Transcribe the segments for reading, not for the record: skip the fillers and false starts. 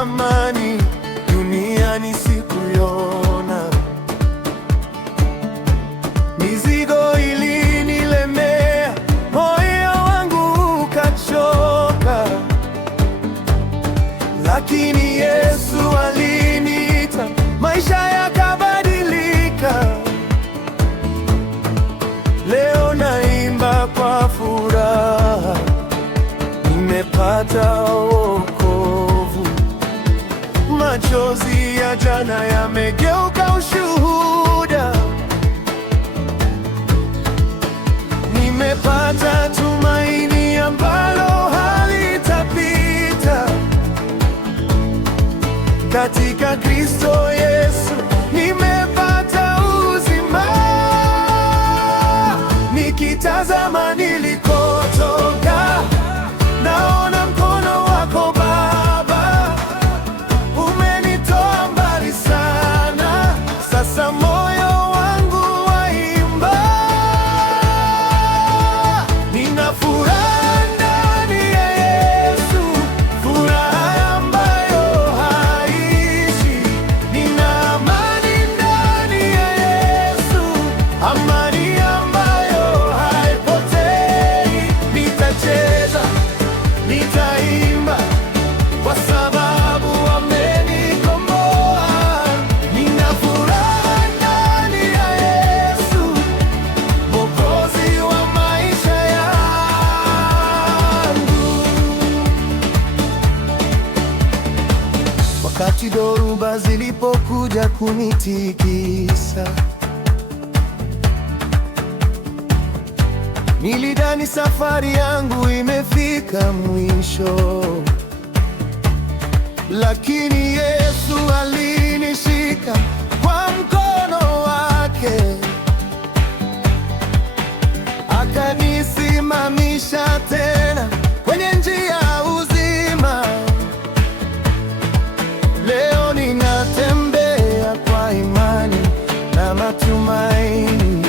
amani duniani sikuiona. Mizigo ilinilemea, moyo wangu ukachoka, lakini Yesu aliniita, maisha yakabadilika. Leo naimba kwa furaha, nimepata wokovu. Machozi ya jana yamegeuka ushuhuda, nimepata tumaini ambalo halitapita. Katika Kristo Yesu nimepata uzima, nikitazama nilikotoka, naona mkono wako Baba, umenitoa mbali sana. Sasa moyo wangu waimba, nina furaha ndani ya Yesu, furaha ambayo haishi. Nina amani ndani ya Yesu, amani ambayo haipotei. Nitacheza, nitaimba kwa sababu amenikomboa. Nina furaha ndani ya Yesu, Mwokozi wa maisha yangu. Wakati dhoruba zilipokuja kunitikisa, nilidhani safari yangu imefika mwisho, lakini Yesu alinishika kwa mkono wake, akanisimamisha tena kwenye njia ya uzima. Leo ninatembea kwa imani na matumaini,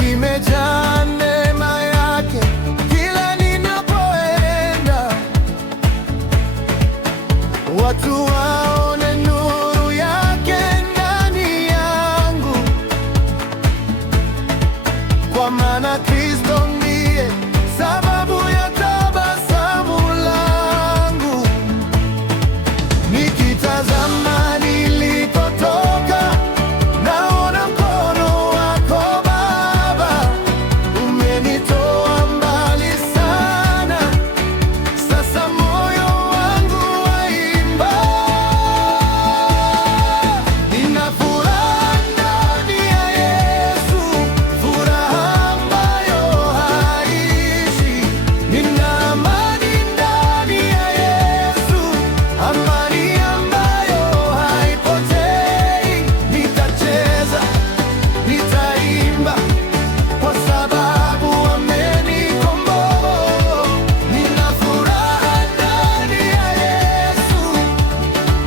nimejaa neema yake kila ninapoenda. Watu waone nuru yake ndani yangu, kwa maana Kristo ndiye sababu ya tabasamu langu. Nikitazama nilikotoka, naona mkono wako Baba, umenitoa mbali sana. Sasa moyo wangu waimba, nina furaha ndani ya Yesu, furaha ambayo haishi. Nina amani ndani ya Yesu, amani ambayo haipotei. Nitacheza, nitaimba kwa sababu amenikomboa. Nina furaha ndani ya Yesu,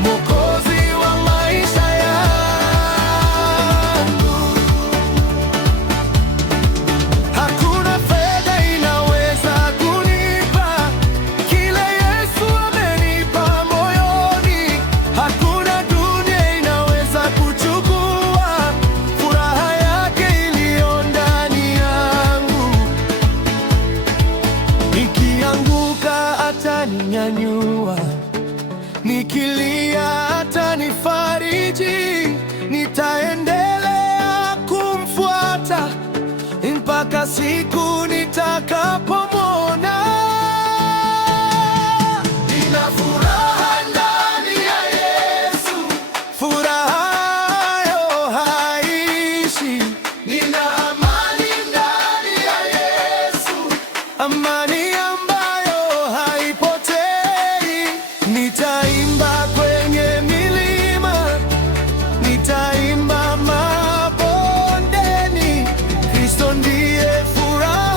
Mwokozi wa maisha yangu. Hakuna fedha inaweza kunipa kile Yesu amenipa moyoni. Hakuna dunia inaweza kuchukua furaha yake iliyo ndani yangu. Nikianguka ataninyanyua, nikilia atanifariji. Nitaendelea kumfuata mpaka siku nitakapomwona. Nina furaha ndani ya Yesu, furaha haishi. Nina amani ndani ya Yesu, amani ambayo haipotei. Nitaimba kwenye milima, nitaimba mabondeni. Kristo ndiye furaha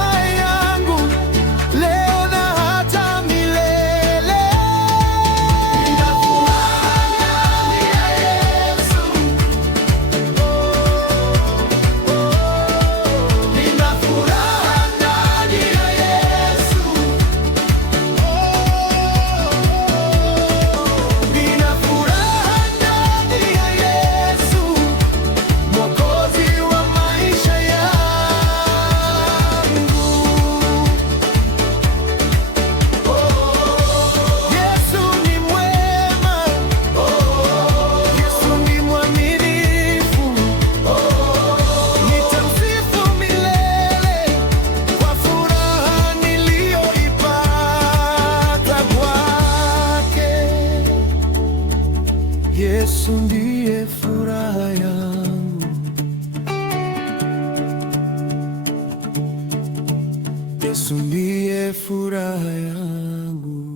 Yesu ndiye furaha yangu. Yesu ndiye furaha yangu.